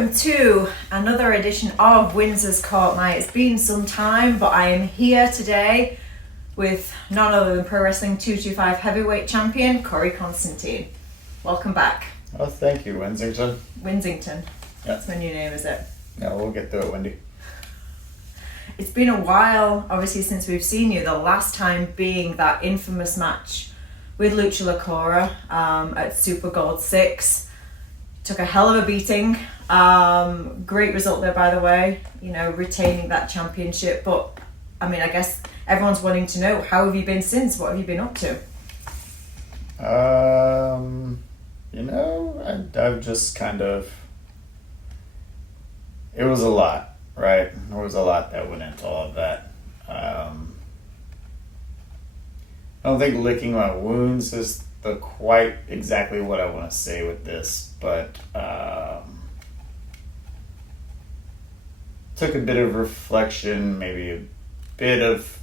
welcome to another edition of Windsor's Court Night. It's been some time, but I am here today with none other than Pro Wrestling 225 Heavyweight Champion, Korey Konstantine. Welcome back. Oh, thank you, Winsington. Winsington. That's my new name, is it? Yeah, we'll get through it, Wendy. It's been a while, obviously, since we've seen you. The last time being that infamous match with Lucha Lacora at Super Gold 6. Took a hell of a beating. Great result there, by the way. You know, retaining that championship. But, I mean, I guess everyone's wanting to know, how have you been since? What have you been up to? I've just kind of... It was a lot, right? There was a lot that went into all of that. I don't think licking my wounds is quite exactly what I want to say with this, but took a bit of reflection, maybe a bit of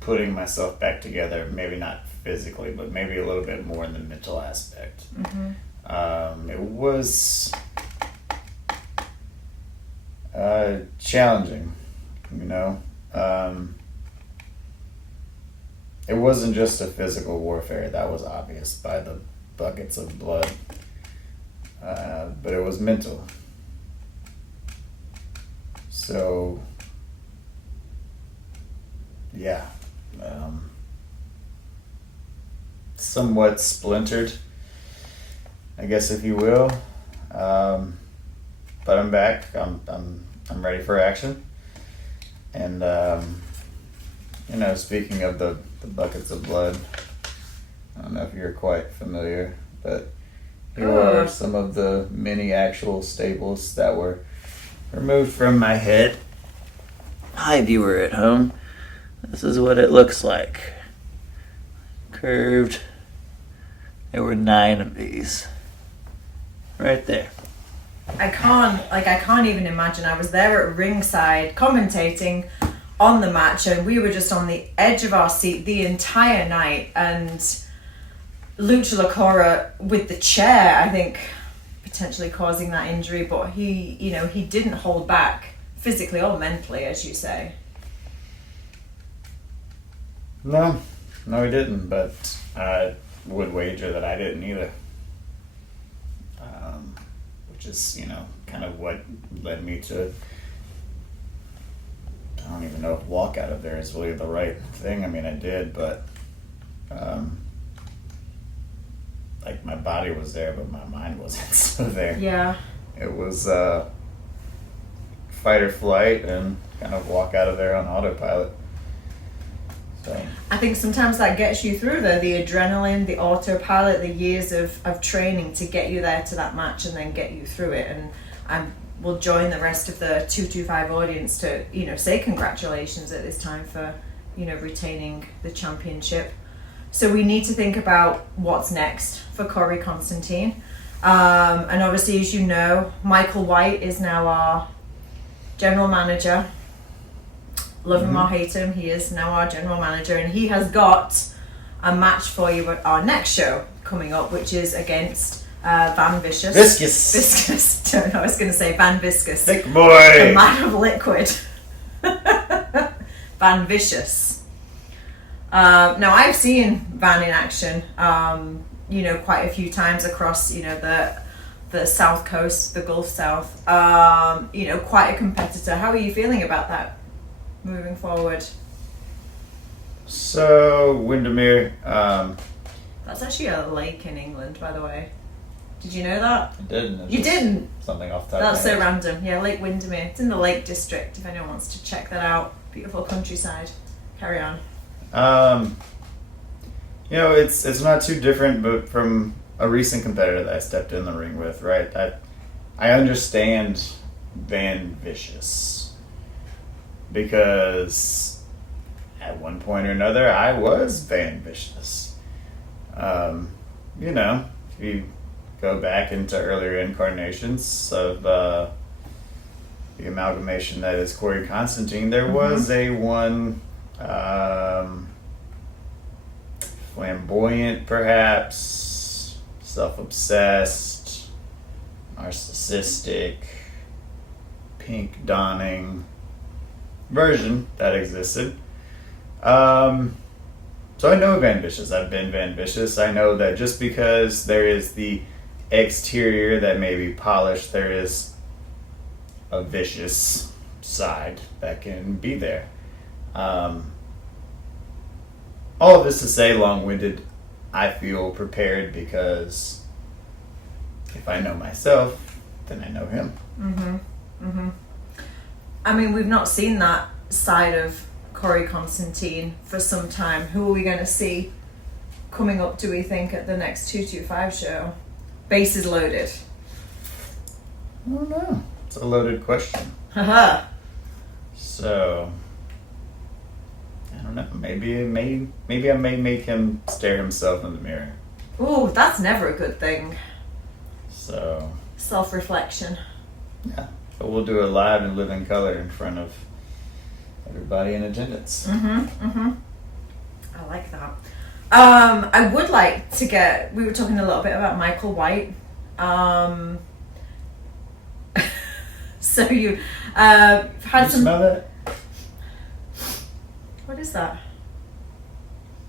putting myself back together, maybe not physically, but maybe a little bit more in the mental aspect. Mm-hmm. It was challenging, you know. It wasn't just a physical warfare, that was obvious by the buckets of blood, but it was mental. So, yeah, somewhat splintered, I guess, if you will. But I'm back. I'm ready for action. And speaking of the buckets of blood, I don't know if you're quite familiar, but here are some of the many actual staples that were removed from my head. Hi, viewer at home. This is what it looks like. Curved. There were 9 of these. Right there. I can't even imagine. I was there at ringside commentating on the match, and we were just on the edge of our seat the entire night, and Lucha Lacora with the chair, I think, potentially causing that injury, but he didn't hold back physically or mentally, as you say. No, he didn't, but I would wager that I didn't either. Which is, kind of what led me to, I don't even know if walk out of there is really the right thing. I mean, I did, but my body was there, but my mind wasn't so there. Yeah. It was fight or flight and kind of walk out of there on autopilot. So I think sometimes that gets you through the adrenaline, the autopilot, the years of training to get you there to that match and then get you through it. And I will join the rest of the 225 audience to, say congratulations at this time for, retaining the championship. So we need to think about what's next for Korey Konstantine. And obviously, as you know, Michael White is now our general manager. Love him or hate him, he is now our general manager, and he has got a match for you at our next show coming up, which is against Van Vicious. Viscous. I was going to say Van Viscous. Thick boy. A man of liquid. Van Vicious. Now, I've seen Van in action, quite a few times across, the South Coast, the Gulf South. Quite a competitor. How are you feeling about that moving forward? So, Windermere. That's actually a lake in England, by the way. Did you know that? I didn't. You didn't? Something off the top That's of my so head. random. Yeah, Lake Windermere. It's in the Lake District, if anyone wants to check that out. Beautiful countryside. Carry on. It's not too different, but from a recent competitor that I stepped in the ring with, right? I understand Van Vicious. Because at one point or another, I was Van Vicious. If you go back into earlier incarnations of the amalgamation that is Korey Konstantine, there was a one flamboyant, perhaps, self-obsessed, narcissistic, pink dawning version that existed. So I know Van Vicious. I've been Van Vicious. I know that just because there is the exterior that may be polished, there is a vicious side that can be there. All of this to say, long-winded, I feel prepared because if I know myself, then I know him. I mean, we've not seen that side of Korey Konstantine for some time. Who are we going to see coming up, do we think, at the next 225 show? Bases loaded. I don't know. It's a loaded question. Haha. So, I don't know. Maybe I may make him stare himself in the mirror. Ooh, that's never a good thing. So, Self-reflection. yeah. But we'll do it live and live in color in front of everybody in attendance. I like that. I would like to get, we were talking a little bit about Michael White. So you had You some... smell that? What is that?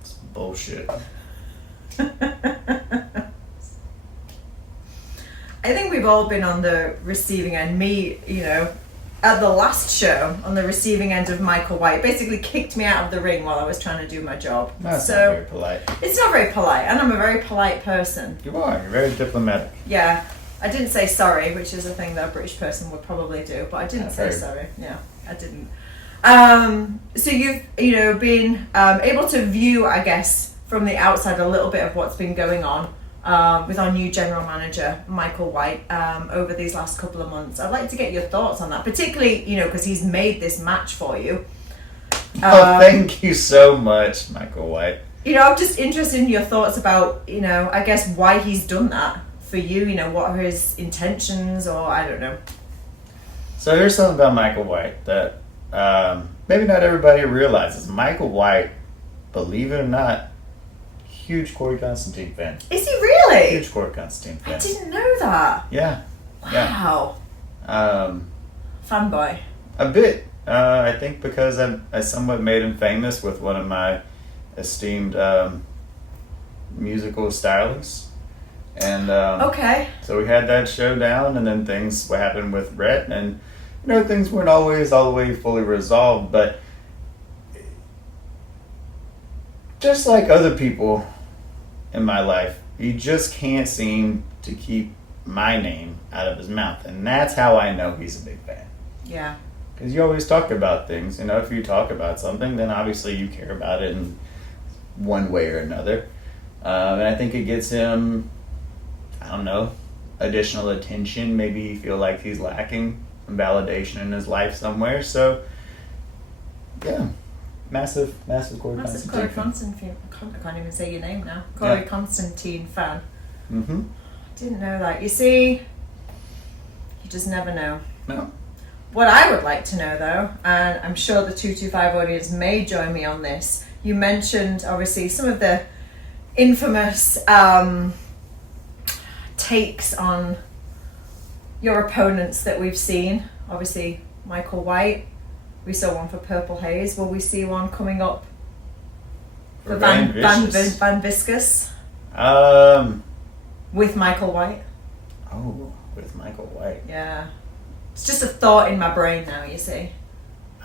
It's bullshit. I think we've all been on the receiving end. Me, at the last show, on the receiving end of Michael White, basically kicked me out of the ring while I was trying to do my job. That's not very polite. It's not very polite, and I'm a very polite person. You are. You're very diplomatic. Yeah. I didn't say sorry, which is a thing that a British person would probably do, but I didn't say sorry. Yeah, I didn't. So you've, been able to view, I guess, from the outside a little bit of what's been going on with our new general manager, Michael White, over these last couple of months. I'd like to get your thoughts on that, particularly, because he's made this match for you. Thank you so much, Michael White. I'm just interested in your thoughts about, I guess why he's done that for you. What are his intentions, or I don't know. So here's something about Michael White that maybe not everybody realizes. Michael White, believe it or not, huge Korey Konstantine fan. Is he really? Huge Korey Konstantine fan. I didn't know that. Yeah. Wow. Yeah. Fanboy. A bit. I think because I somewhat made him famous with one of my esteemed musical stylists. And okay. So we had that showdown, and then things happened with Rhett, and things weren't always all the way fully resolved, but just like other people in my life, he just can't seem to keep my name out of his mouth, and that's how I know he's a big fan. Yeah. Because you always talk about things. If you talk about something, then obviously you care about it in one way or another. And I think it gets him, I don't know, additional attention. Maybe he feel like he's lacking some validation in his life somewhere. So, yeah, massive Korey Konstantine. Korey Konstantine. I can't even say your name now. Korey Konstantine fan. Mm-hmm. I didn't know that. You see, you just never know. No. What I would like to know, though, and I'm sure the 225 audience may join me on this, you mentioned, obviously, some of the infamous takes on your opponents that we've seen. Obviously, Michael White. We saw one for Purple Haze. Will we see one coming up for Van Viscus? With Michael White? Oh, with Michael White. Yeah. It's just a thought in my brain now, you see.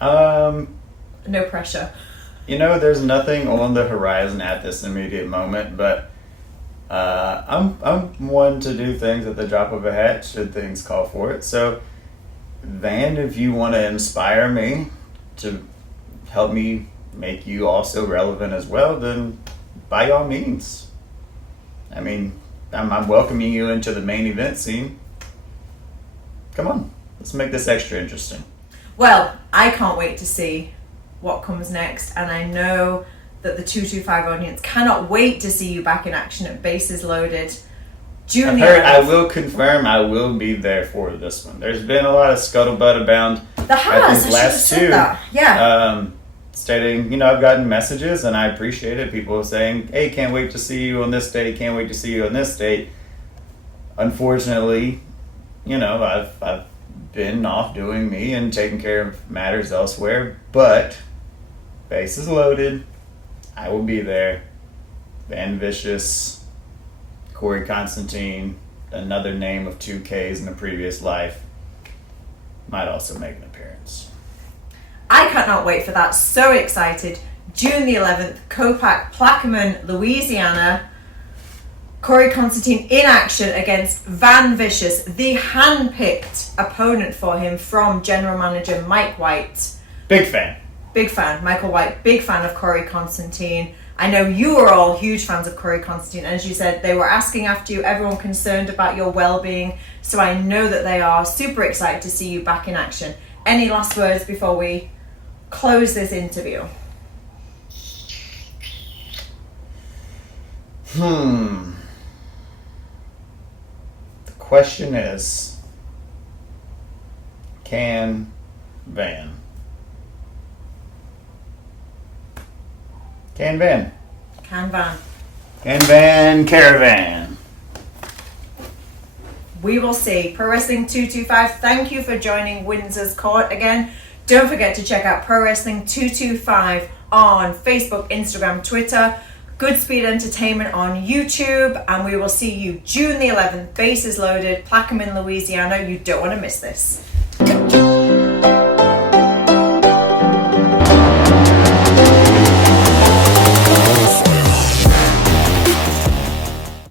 No pressure. There's nothing on the horizon at this immediate moment, but I'm one to do things at the drop of a hat should things call for it. So, Van, if you want to inspire me to help me make you also relevant as well, then by all means. I mean, I'm welcoming you into the main event scene. Come on, let's make this extra interesting. Well, I can't wait to see what comes next, and I know that the 225 audience cannot wait to see you back in action at Bases Loaded Junior. I will confirm I will be there for this one. There's been a lot of scuttlebutt about I think last two. Yeah. Stating, I've gotten messages and I appreciate it. People saying, hey, can't wait to see you on this date, can't wait to see you on this date. Unfortunately, I've been off doing me and taking care of matters elsewhere, but bases loaded. I will be there. Van Vicious, Korey Konstantine, another name of 2Ks in a previous life, might also make an appearance. I cannot wait for that. So excited. June the 11th, Copac, Plaquemine, Louisiana. Korey Konstantine in action against Van Vicious, the hand-picked opponent for him from general manager Mike White. Big fan. Big fan. Michael White, big fan of Korey Konstantine. I know you are all huge fans of Korey Konstantine. As you said, they were asking after you, everyone concerned about your well-being. So I know that they are super excited to see you back in action. Any last words before we close this interview? The question is, can Van Caravan? We will see. Pro Wrestling 225, thank you for joining Windsor's Court again. Don't forget to check out Pro Wrestling 225 on Facebook, Instagram, Twitter, Goodspeed Entertainment on YouTube, and we will see you June the 11th, bases loaded, Plaquemine, Louisiana. You don't want to miss this.